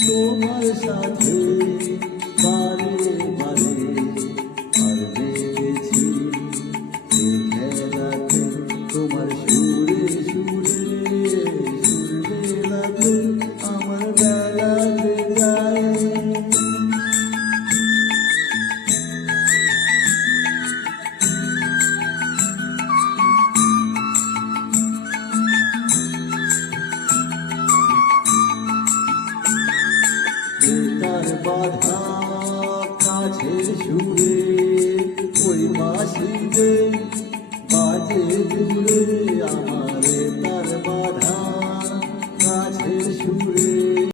তোমার সাথে বারে বারে আর দেখেছি এই খেলাতে তোমার সুরে সুরে সুর মেলাতে আমার বেলাতে যায়। তার বাধা কাছে